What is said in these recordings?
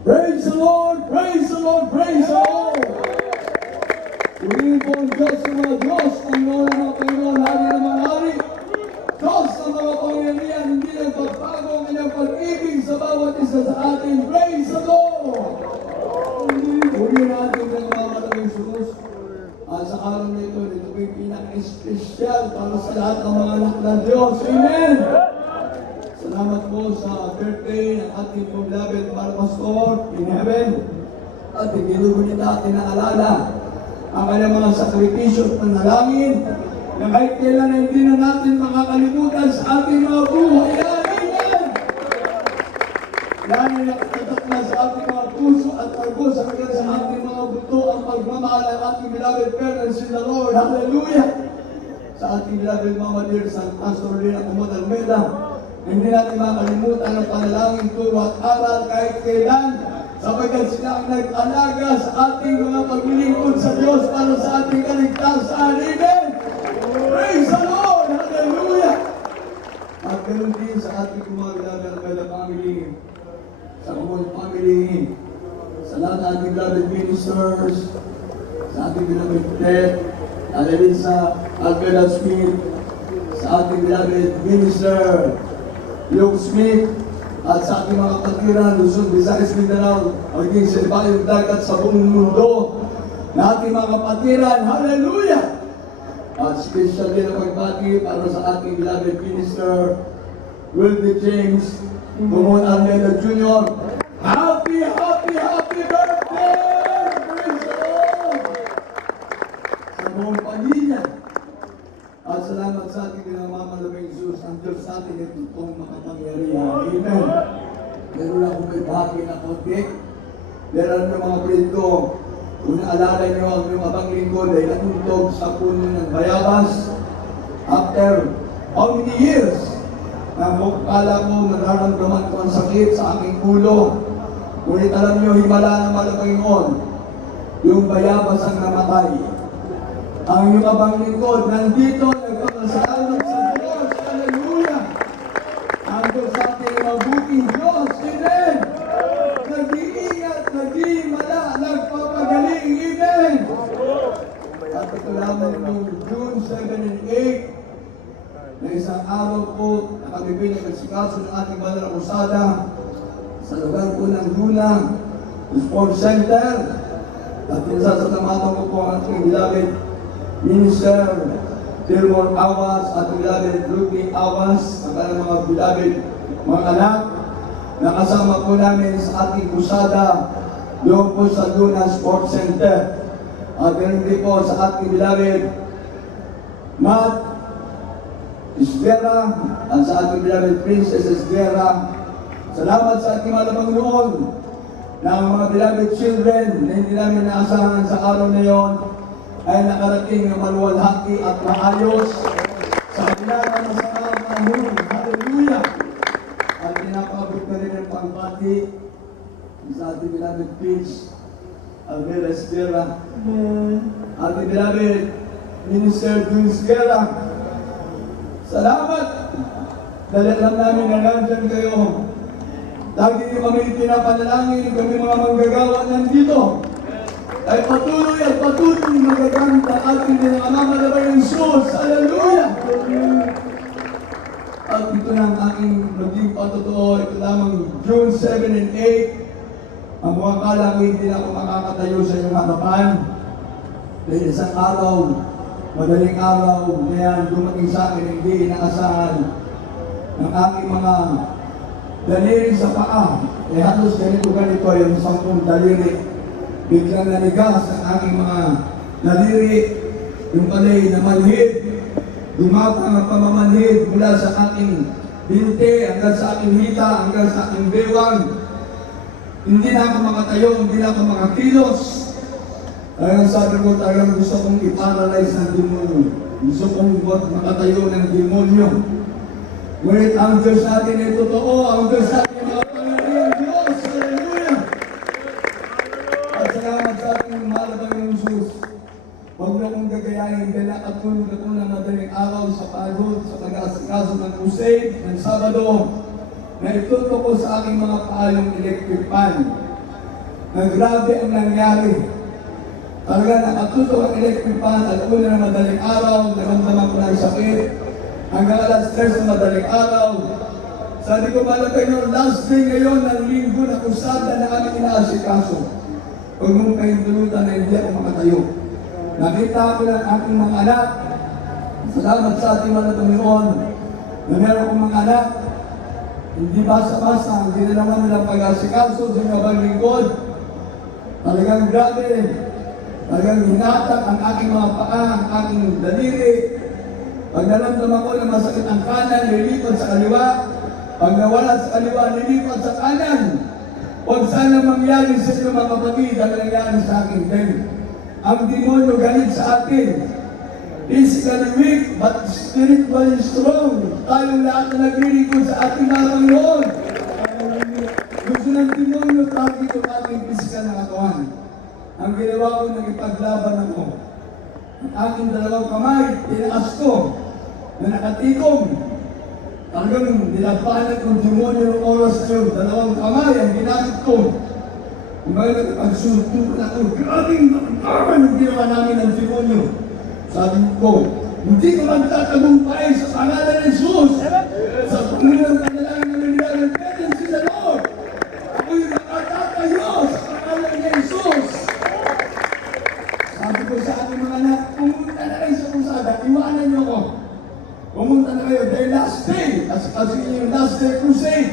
Praise the Lord! Praise the Lord! Praise the Lord! Purihin po ang Diyos ng mga Diyos, Panginoon ng mga Panginoon, Hari ng mga Hari. Diyos ng mga pangyarihan, hindi nagpagbago ang kanyang pag-ibig sa bawat isa sa atin. Praise the Lord! Purihin natin ng mga maraming sunos. Sa araw na ito po yung pinaka-espesyal para sa lahat ng mga anak ng Diyos. Amen! Salamat po sa birthday ng ating beloved Pastor in heaven. At iginugulit natin na alala ang kanyang mga sakripisyo at panalangin na kahit kailan na hindi na natin makakalimutan sa ating mga buhay. Amen! Yan ay nakatatak na sa ating mga puso at argos hanggang sa ating mga buto ang pagmamahal ng ating beloved parents in the Lord. Hallelujah! Sa ating beloved Mama Dear San Pastor Lina Kumot Almeda, hindi natin makalimutan ang panalangin, turo at aral kahit kailan, sapagkat sila ang nag-alaga sa ating mga paglilingkod sa Diyos para sa ating kaligtasan. Amen! Praise the Lord! Hallelujah! At ganoon din sa ating mga beloved family, sa Kumot family, sa lahat ng ating beloved ministers, sa ating beloved Ted, alin sa Alveda Smith, sa ating beloved minister, Luke Smith, at sa ating mga kapatiran, Luzon, Visayas, Mindanao, maging sa ibayong dagat sa buong mundo, na ating mga kapatiran, hallelujah! At special din ang pagbati para sa ating beloved minister, Wilby James, Tumon Almeda Jr. Happy, happy, happy birthday! Praise the Lord! Sa buong pamilya, at salamat sa ating pinamamalabay Jesus, ang Diyos sa atin ito pong makapangyarihan. Amen. Meron akong may bahagi na konti. Meron ng mga prito, kung naalala nyo ang yung abang lingkod ay natuntog sa puno ng bayabas. After how many years, na kala ko nararamdaman ko ang sakit sa aking ulo. Ngunit alam nyo, himala ng Panginoon, yung bayabas ang namatay. Ang yung abang lingkod, nandito, nagpapasalamat sa Diyos. Hallelujah! Ang Diyos sa ating mabuting Diyos. Amen! Nag-iingat, nag-iimala, nagpapagaling. Amen! At ito lamang yung June 7 and 8 na isang araw po na kami pinag-asikaso ng ating banal na kusada sa lugar po ng Luna Sports Center. At pinasasalamatan ko po ang ating beloved Minister Tilmore Awas at beloved Ruby Awas, ang kanyang mga beloved mga anak, nakasama po namin sa ating kusada doon po sa Luna Sports Center. At ganoon din po sa ating beloved Matt Isbera at sa ating beloved Princess Isbera. Salamat sa ating malabang noon na mga beloved children na hindi namin naasahan sa araw na yon ay nakarating ng maluwalhati at maayos sa kabila ng masarap na panahon. Hallelujah! At pinapabot na rin ang pangbati sa ating beloved Peach Alvera Esquera, ating beloved Minister Dunes Guerra. Salamat! Dahil alam namin na nandyan kayo. Lagi niyo kami pinapanalangin, kami mga manggagawa nandito. Ay patuloy at patuloy magagamit ang ating pinakamalabay ng Diyos. Hallelujah! At ito na ang aking maging patotoo. Ito lamang June 7 and 8. Ang mga kalang hindi na ako makakatayo sa inyong harapan. Dahil isang araw, madaling araw na yan, dumating sa akin hindi inaasahan ng aking mga daliri sa paa. Eh halos ganito yung 10 daliri. Biglang nanigas ang aking mga daliri, yung palay na manhid, dumatang ang pamamanhid mula sa aking binte, hanggang sa aking hita, hanggang sa aking bewang. Hindi na ako makatayo, hindi na ako makakilos. Kaya sabi ko talagang gusto kong i-paralyze ng demonyo. Gusto kong makatayo ng demonyo. Ngunit ang Diyos natin ay totoo, ang Diyos natin ay mga pangyarihan Diyos. Hallelujah! At salamat sa ating malabang ng Jesus. Huwag na kong gagayahin dahil nakatulog ako ng madaling araw sa pagod, sa pag-aasikaso ng crusade, ng Sabado, na ituto ko sa aking mga paalong electric fan. na grabe ang nangyari. Talaga nakatutok ang electric fan at una na madaling araw, naramdaman ko ng sakit. Hanggang alas 3 na madaling araw. Sabi ko malapit yung last day ngayon ng linggo na kusada na aming inaasikaso. Huwag mong kayong tulutan na hindi ako makatayo. Nakita ko ng aking mga anak. Salamat sa ating mga Panginoon na meron akong mga anak. Hindi basta-basta ang ginalaman nilang pag-asikaso sa mga lingkod. Talagang grabe. Talagang hinatak ang aking mga paa, ang aking daliri. Pag naramdaman ko na masakit ang kanan, lilipat sa kaliwa. Pag nawala sa kaliwa, lilipat sa kanan. Huwag sana mangyari sa inyo mga kapatid ang nangyari sa akin. Then, ang demonyo galit sa atin. Physically weak, but spiritually strong. Tayong lahat na naglilingkod sa ating mga Panginoon. Gusto ng demonyo, target yung ating physical na katawan. Ang ginawa ko, nagipaglaban ako. Ang aking dalawang kamay, tinaas ko, na nakatikom. Talagang nilabanan kong demonyo ng oras ko. Dalawang kamay ang ginamit ko. Kung bakit pagsuntukan ako, grabing makakaman yung ginawa namin ng demonyo. Sabi ko, hindi ko magtatagumpay sa pangalan ng Jesus. Sa Panginoon panalangin namin nilalang presence in the Lord. Ako yung nakatatayo sa pangalan ng Jesus. Sabi ko sa aking mga anak, pumunta na kayo sa kusada, iwanan niyo ko. Pumunta na kayo, dahil last day, kasi yung last day crusade.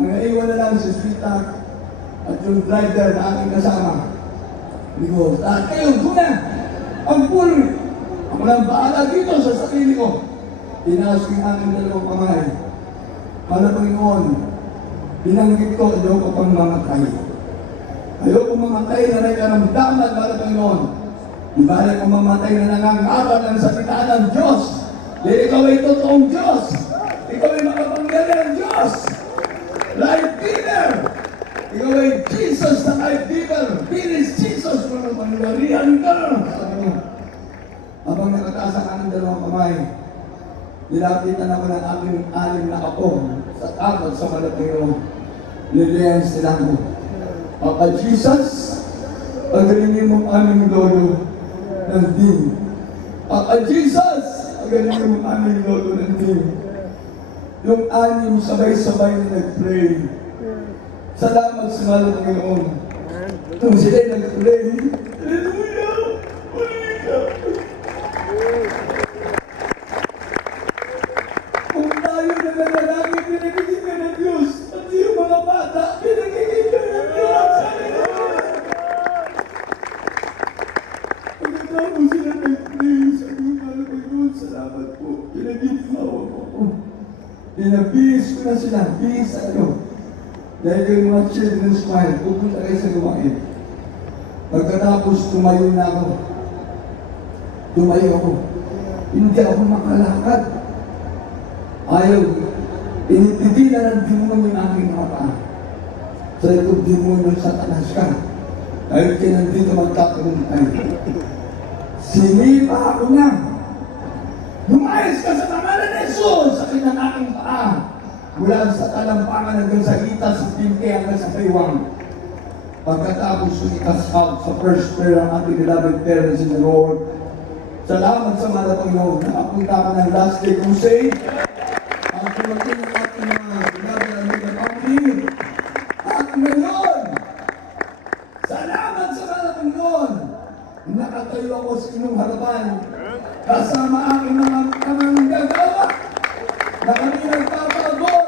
Ang naiwan na lang si sweetheart at yung driver na aking kasama. Hindi ko, kayo, doon na! Ang puri! Ako lang bahala dito sa sarili ko. Tinaas ko yung aking dalawang kamay. Para Panginoon, binanggit ko, ayaw ko pang mamatay. Ayaw ko mamatay na may karamdaman para Panginoon. Ibalik ko mamatay na nangangaral ng salita ng Diyos. Dahil ikaw ay totoong Diyos. Ikaw ay makapangyarihan ng Diyos. Life giver. Ikaw ay Jesus na life giver. Finish Jesus kung ang pangyarihan ka. Sabi mo, habang nakataas ang aking dalawang kamay, nilapitan ako ng aking anim na apo sa takot sa Panginoon. Nilihan sila ko. Papa Jesus, pagalingin mo aming lolo ng din. Papa Jesus, pagalingin mo aming lolo ng din. Yung anim sabay-sabay na nag-pray. Salamat sa mahal ng Panginoon. Nung sila'y nag-pray, Hallelujah! Hallelujah! Kung tayo na nanalangin, pinagiging ka ng Diyos. At yung mga bata, pinagiging ka ng Diyos. Pagkatapos sila nag-pray, sabi ko, mahal ng Panginoon, salamat po. Pinagiginawa ko ako. Pinabihis ko na sila, bihis sa ano. Dahil yung mga children's choir, pupunta kayo sa gawain. Pagkatapos, tumayo na ako. Tumayo ako. Hindi ako makalakad. Ayaw, pinitigilan ng demonyo yung aking mga paa. Sa itong demonyo sa tanas ka. Dahil kayo nandito magkakaroon. Sinipa ako na. Lumayas ka sa pangalan ng Jesus sa kinang aking paa. Mula sa talampangan hanggang sa itas, sa pinti hanggang sa kaywang. Pagkatapos sumitas out sa first prayer ang ating beloved parents in the Lord. Salamat sa mga Panginoon. Nakapunta ka ng last day crusade. Ang tumating ng ating mga beloved and family. At ngayon, salamat sa mga Panginoon. Nakatayo ako sa inyong harapan. Kasama aking mga gagawa. Na kami nagpapabot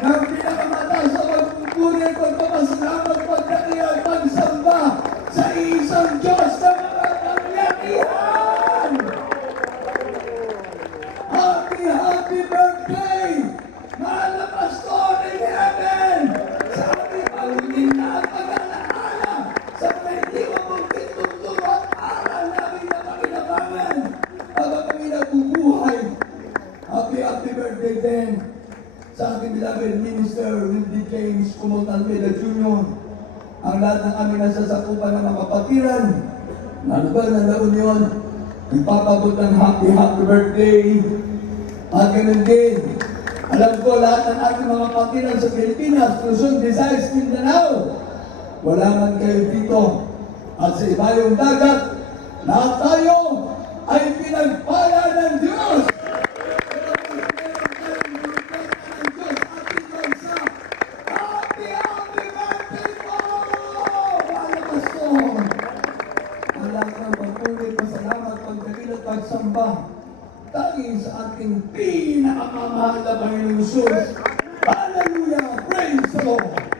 ng pinakamataas sa pagpupuri, pagpapasalamat, pagdaniel, pagsamba sa isang Diyos na makapangyarihan! Happy birthday! Mahal na Pastor in heaven! Sa aming pangingin na at pag-alaala sa naitiwang mong pituturo at aral namin na pakinabangan pagka kami nabubuhay. Happy birthday din sa ating beloved Minister Wendy James Kumontalmeda Jr. Ang lahat ng aming nasasakupan ng mga kapatiran na lugar ng La Union, ipapabot ng happy birthday. At ganun din, alam ko lahat ng ating mga kapatiran sa Pilipinas, Luzon, Visayas, Mindanao, wala man kayo dito at sa ibayong dagat, lahat tayo ay pinagpala ng Diyos. Happy birthday po! Wala pastor! Wala kang pagpulit, pasalamat, pagdakil at pagsamba. Tanging sa ating pinakamamahal na Panginoon Jesus. Hallelujah! Praise the Lord!